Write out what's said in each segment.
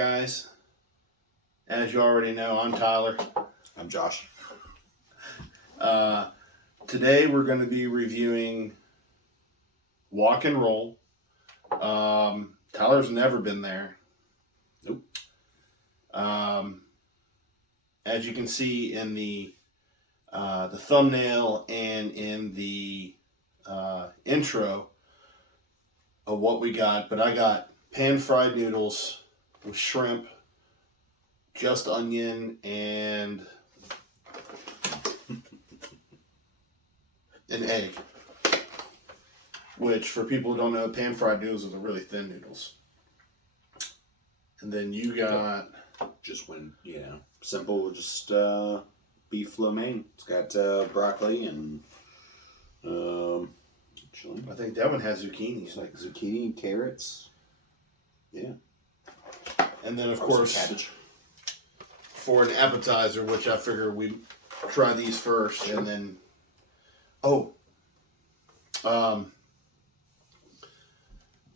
guys. As you already know, I'm Tyler. I'm Josh. Today we're going to be reviewing Walk and Roll. Tyler's never been there. Nope. As you can see in the thumbnail and in the intro of what we got, but I got pan-fried noodles with shrimp, just onion, and an egg. Which, for people who don't know, pan-fried noodles are the really thin noodles. And then you got... Just simple, just beef lo mein. It's got broccoli and chili. I think that one has zucchini. It's like zucchini, carrots. Yeah. And then, of course, cabbage. For an appetizer, which I figure we try these first, and then...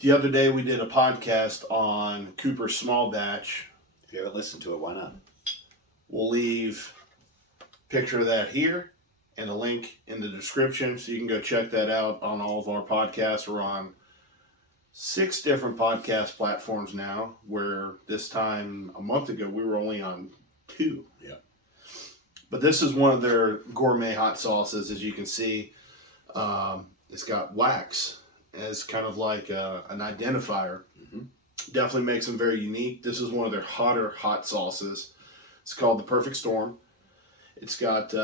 the other day we did a podcast on Cooper's Small Batch. If you haven't listened to it, why not? We'll leave a picture of that here and a link in the description so you can go check that out on all of our podcasts. We're on 6 different podcast platforms now, where this time a month ago we were only on 2. Yeah. But this is one of their gourmet hot sauces, as you can see. It's got wax as kind of like an identifier. Mm-hmm. Definitely makes them very unique. This is one of their hotter hot sauces. It's called the Perfect Storm. It's got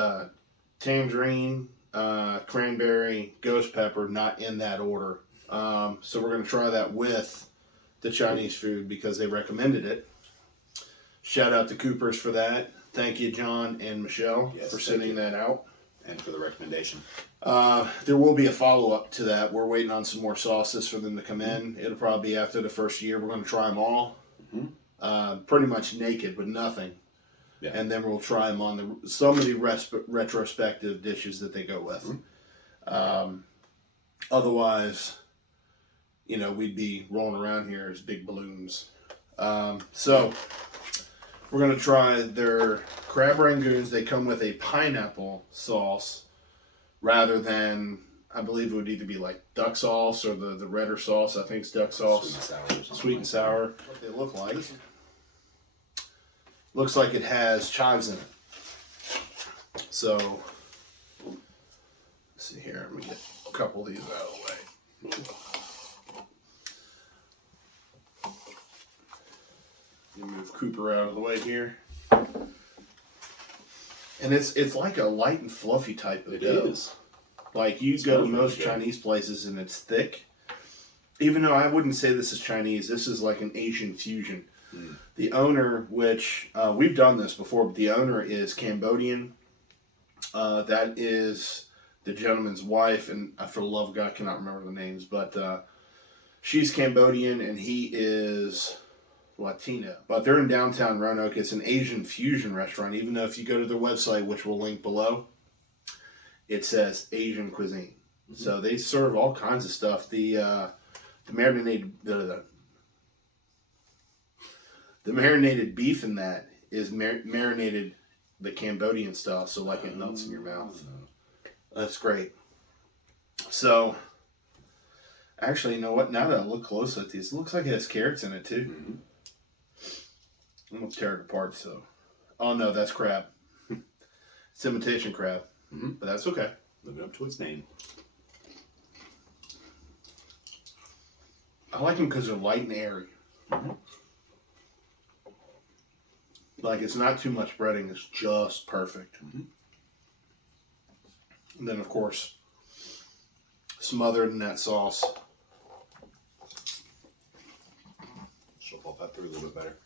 tangerine, cranberry, ghost pepper, not in that order. So we're going to try that with the Chinese food because they recommended it. Shout out to Cooper's for that. Thank you, John and Michelle, for sending that out. And for the recommendation. There will be a follow-up to that. We're waiting on some more sauces for them to come in. It'll probably be after the first year. We're going to try them all. Mm-hmm. Pretty much naked with nothing. Yeah. And then we'll try them on some of the retrospective dishes that they go with. Mm-hmm. Otherwise, we'd be rolling around here as big balloons. So we're going to try their crab rangoons. They come with a pineapple sauce rather than, I believe it would either be like duck sauce or the redder sauce. I think it's duck sauce. Sweet and sour. What they look like. Looks like it has chives in it. So, let's see here. Let me get a couple of these out of the way. Move Cooper out of the way here. And it's like a light and fluffy type of dough. It is. Like you go to most Chinese places and it's thick. Even though I wouldn't say this is Chinese, this is like an Asian fusion. Mm. The owner, which we've done this before, but the owner is Cambodian. That is the gentleman's wife, and for the love of God, I cannot remember the names, but she's Cambodian and he is Latino. But they're in downtown Roanoke. It's an Asian fusion restaurant, even though if you go to their website, which we'll link below, it says Asian cuisine. Mm-hmm. So they serve all kinds of stuff. The marinated the marinated beef in that is marinated the Cambodian style, so like it melts in your mouth. That's great. So, actually, you know what? Now that I look close at these, it looks like it has carrots in it too. Mm-hmm. I'm going to tear it apart, so... Oh, no, that's crab. It's imitation crab. Mm-hmm. But that's okay. Living up to its name. I like them because they're light and airy. Mm-hmm. Like, it's not too much breading. It's just perfect. Mm-hmm. And then, of course, smothered in that sauce. She'll pop that through a little bit better.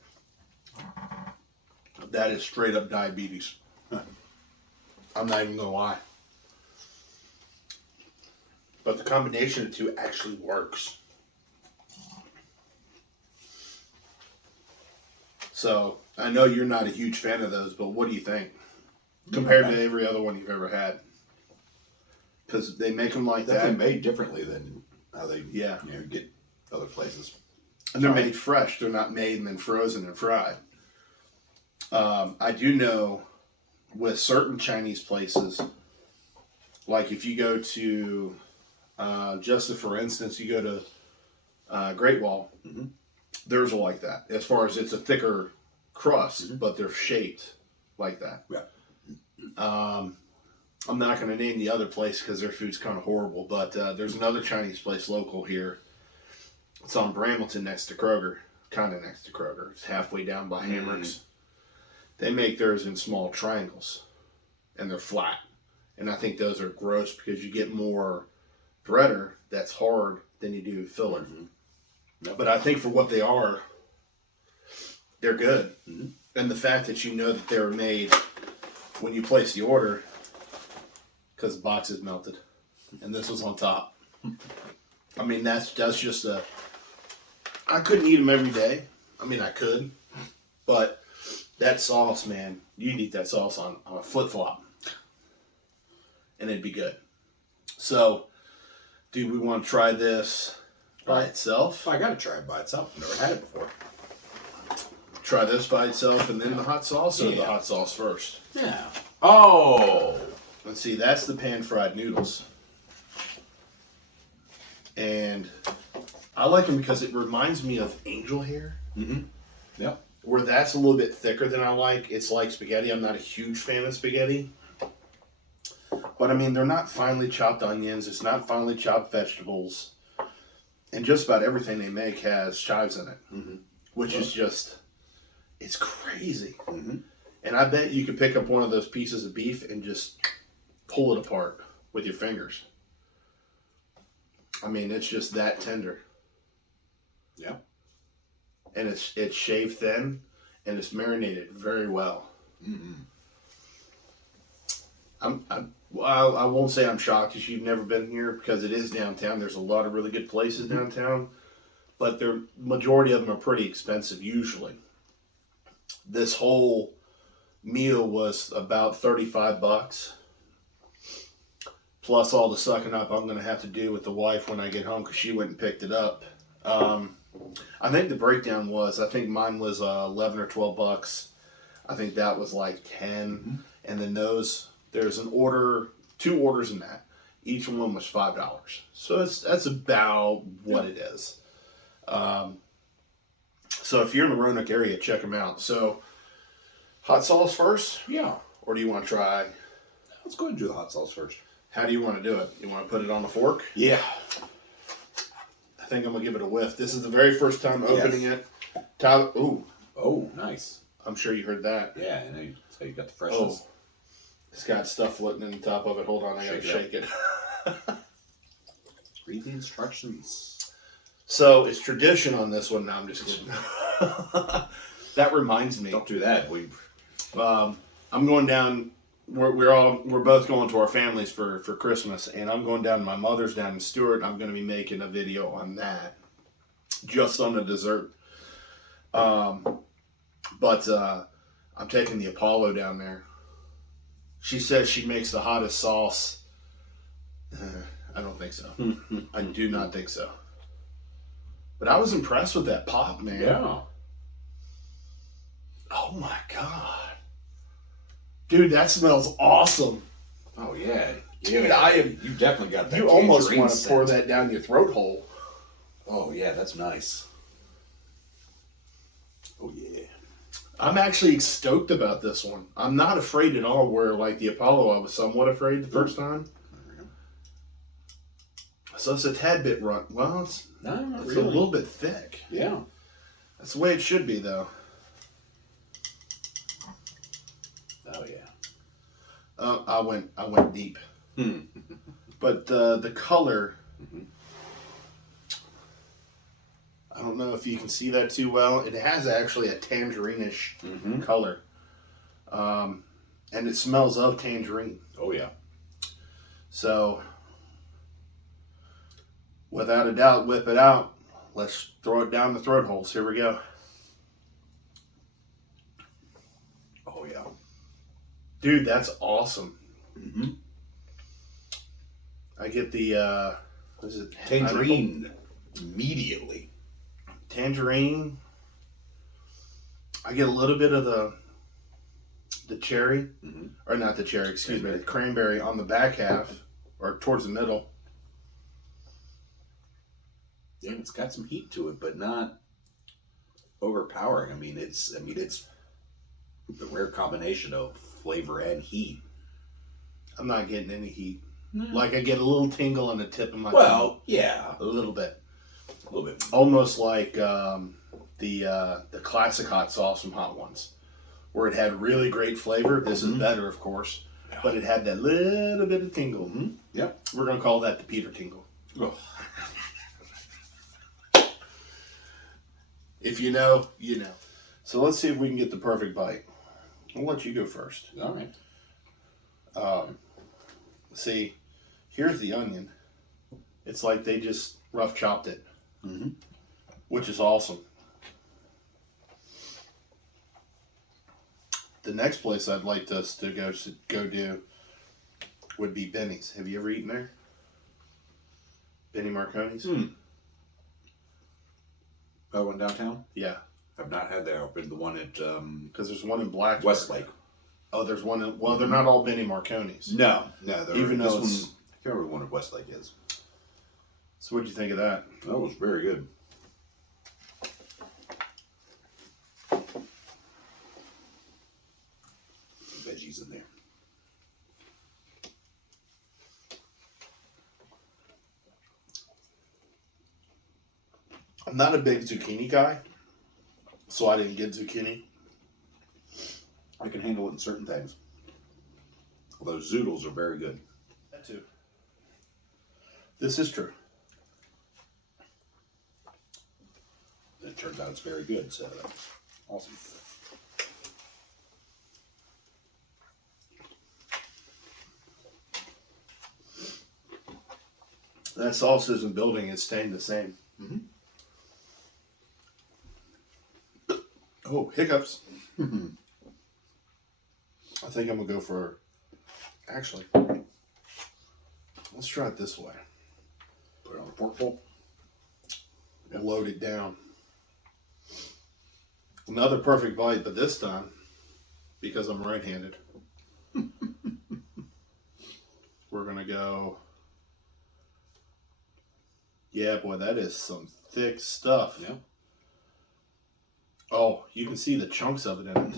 That is straight up diabetes. I'm not even going to lie. But the combination of the two actually works. So, I know you're not a huge fan of those, but what do you think? Compared to every other one you've ever had. Because they make them like Definitely that. made differently than how they Yeah. get other places. And they're made fresh. They're not made and then frozen and fried. I do know with certain Chinese places, like if you go to, just for instance, you go to Great Wall, theirs are like that. As far as it's a thicker crust, but they're shaped like that. Yeah. I'm not going to name the other place because their food's kind of horrible, but there's another Chinese place local here. It's on Brambleton next to Kroger, kind of next to Kroger. It's halfway down by Hamrick's. They make theirs in small triangles, and they're flat. And I think those are gross because you get more breader that's hard than you do filler. But I think for what they are, they're good. And the fact that you know that they were made when you place the order, because the box is melted, and this was on top. I mean, that's just a. I couldn't eat them every day. I mean, I could, but that sauce, man, you'd eat that sauce on a flip flop, and it'd be good. So, do we want to try this by itself? I gotta try it by itself. I've never had it before. Try this by itself and then the hot sauce, or the hot sauce first? Yeah. Oh. Let's see, that's the pan-fried noodles. And I like them because it reminds me of angel hair. Yep. Where that's a little bit thicker than I like. It's like spaghetti. I'm not a huge fan of spaghetti. But I mean, they're not finely chopped onions. It's not finely chopped vegetables. And just about everything they make has chives in it. Which is just, it's crazy. And I bet you could pick up one of those pieces of beef and just pull it apart with your fingers. I mean, it's just that tender. Yeah. And it's shaved thin, and it's marinated very well. I won't say I'm shocked if you've never been here, because it is downtown. There's a lot of really good places downtown, but the majority of them are pretty expensive usually. This whole meal was about $35, plus all the sucking up I'm going to have to do with the wife when I get home, because she went and picked it up. I think the breakdown was, I think mine was 11 or 12 bucks. I think that was like 10. And then there's an order, 2 orders in that. Each one was $5. So that's about what it is. So if you're in the Roanoke area, check them out. So hot sauce first? Yeah. Or do you want to try? Let's go ahead and do the hot sauce first. How do you want to do it? You want to put it on the fork? Yeah. I think I'm going to give it a whiff. This is the very first time opening it. Ooh. Oh, nice. I'm sure you heard that. Yeah, I know. So you got the freshness. Oh. It's got stuff floating in the top of it. Hold on, I got to shake it. Read the instructions. So, it's tradition on this one. No, I'm just kidding. That reminds me. Don't do that. I'm going down. We're both going to our families for Christmas, and I'm going down to my mother's down in Stewart. And I'm going to be making a video on that, just on the dessert. But I'm taking the Apollo down there. She says she makes the hottest sauce. I don't think so. I do not think so. But I was impressed with that pop, man. Yeah. Oh my God. Dude, that smells awesome. Oh yeah. Dude, You definitely got that. You almost tangerine want to pour scent. that down your throat hole. Oh yeah, that's nice. Oh yeah. I'm actually stoked about this one. I'm not afraid at all, where like the Apollo I was somewhat afraid the first time. So it's a tad bit run. Well, it's really. a little bit thick. Yeah. That's the way it should be, though. Oh yeah. I went deep. But the color, I don't know if you can see that too well. It has actually a tangerine-ish color. And it smells of tangerine. Oh yeah. So, without a doubt, whip it out. Let's throw it down the throat holes. Here we go. Oh yeah. Dude, that's awesome. I get the, what is it? Tangerine. Immediately. tangerine. I get a little bit of the cherry, or not the cherry, excuse me, the cranberry on the back half, or towards the middle. Yeah, it's got some heat to it, but not overpowering. I mean, it's the rare combination of flavor and heat. I'm not getting any heat. No. Like I get a little tingle on the tip of my tongue. Well, yeah, A little bit. a little bit. Almost like the classic hot sauce from Hot Ones, where it had really great flavor. This is better, of course, but it had that little bit of tingle. Yep. We're going to call that the Peter tingle. Oh. If you know, you know. So let's see if we can get the perfect bite. I'll let you go first. All right. See, here's the onion. It's like they just rough chopped it, which is awesome. The next place I'd like us to go do would be Benny's. Have you ever eaten there? Benny Marconi's? That one downtown? Yeah. I've not had that. I've been the one at Because there's one in Blacksburg. Westlake. Oh, there's one in... Well, they're not all Benny Marconi's. No. Even though this it's... one, I can't remember what one at Westlake is. So what'd you think of that? That was very good. Veggies in there. I'm not a big zucchini guy, so I didn't get zucchini. I can handle it in certain things. Although zoodles are very good. That too. This is true. And it turns out it's very good, so that's awesome. That sauce isn't building, it's staying the same. Oh, hiccups. I think I'm going to go for... Actually, let's try it this way. Put it on the pork bowl. Load it down. Another perfect bite, but this time, because I'm right-handed, we're going to go... Yeah, boy, that is some thick stuff. Yeah. Oh, you can see the chunks of it in it.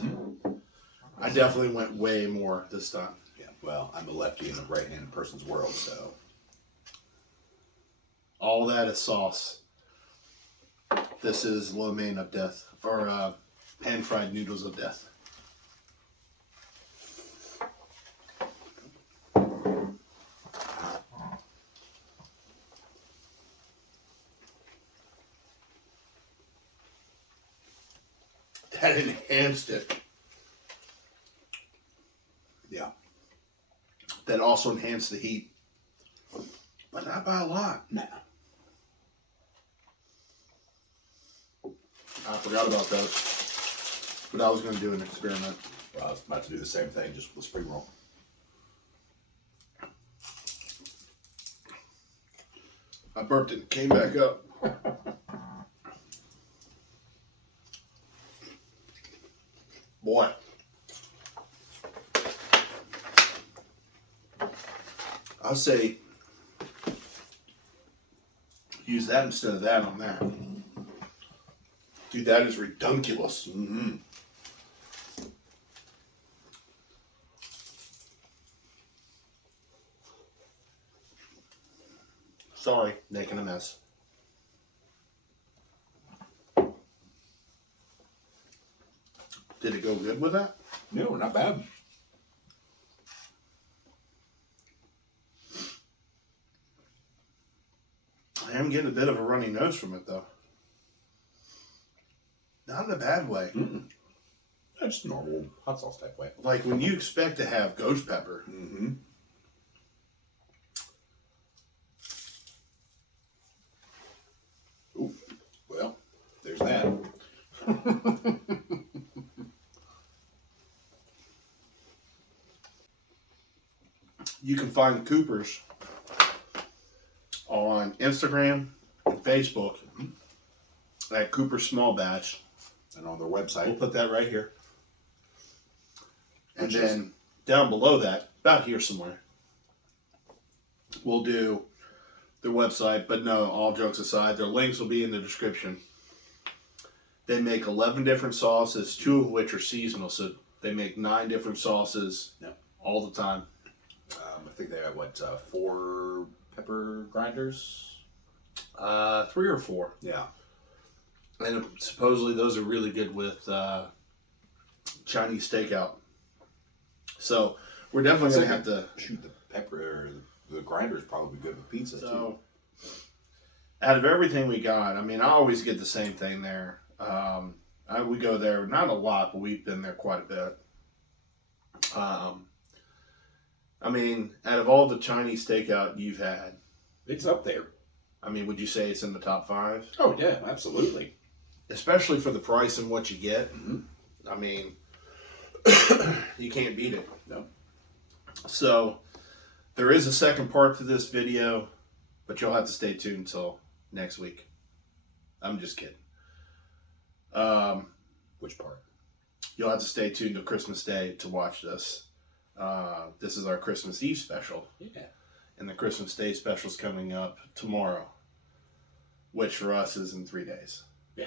I definitely went way more this time. Yeah. Well, I'm a lefty in a right-handed person's world, so. All that is sauce. This is lo mein of death, or pan-fried noodles of death. That enhanced it. Yeah. That also enhanced the heat. But not by a lot. Nah. I forgot about those. But I was going to do an experiment. Well, I was about to do the same thing, just with the spring roll. I burped it and came back up. Boy. I'll say use that instead of that on that. Dude, that is redunculous. Sorry, making a mess. Did it go good with that? No, not bad. I am getting a bit of a runny nose from it, though. Not in a bad way. Just normal hot sauce type way. Like when you expect to have ghost pepper. Ooh, well, there's that. You can find Cooper's on Instagram and Facebook at Cooper Small Batch. And on their website. We'll put that right here. And Which then down below that, about here somewhere, we'll do their website. But no, all jokes aside, their links will be in the description. They make 11 different sauces, 2 of which are seasonal. So they make 9 different sauces all the time. I think they have, 4 pepper grinders? 3 or 4. Yeah. And supposedly those are really good with Chinese takeout. So we're definitely going to have to... Shoot, the pepper, or the grinder's probably good with pizza, too. Out of everything we got, I mean, I always get the same thing there. We go there, not a lot, but we've been there quite a bit. I mean, out of all the Chinese takeout you've had... It's up there. I mean, would you say it's in the top 5? Oh, yeah, absolutely. Especially for the price and what you get. Mm-hmm. I mean, you can't beat it. No. So, there is a second part to this video, but you'll have to stay tuned until next week. I'm just kidding. Which part? You'll have to stay tuned till Christmas Day to watch this. This is our Christmas Eve special. Yeah. And the Christmas Day special is coming up tomorrow, which for us is in 3 days. Yeah.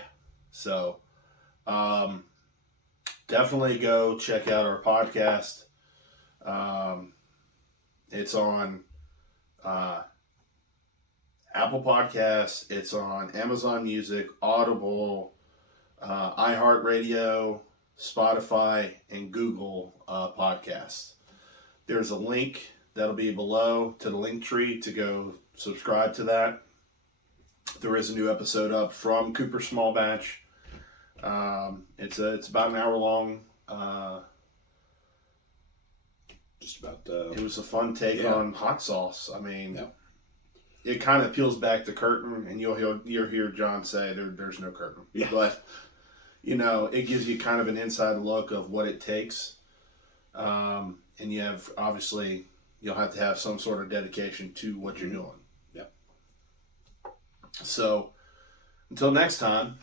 So, definitely go check out our podcast. It's on Apple Podcasts. It's on Amazon Music, Audible, iHeartRadio, Spotify, and Google Podcasts. There's a link that'll be below to the link tree to go subscribe to that. There is a new episode up from Cooper Small Batch. It's about an hour long. Just about. It was a fun take Yeah. on hot sauce. I mean, Yeah. it kind of peels back the curtain, and you'll hear John say there's no curtain. Yeah. But it gives you kind of an inside look of what it takes. And you have, obviously, you'll have to have some sort of dedication to what you're doing. Yep. So, until next time,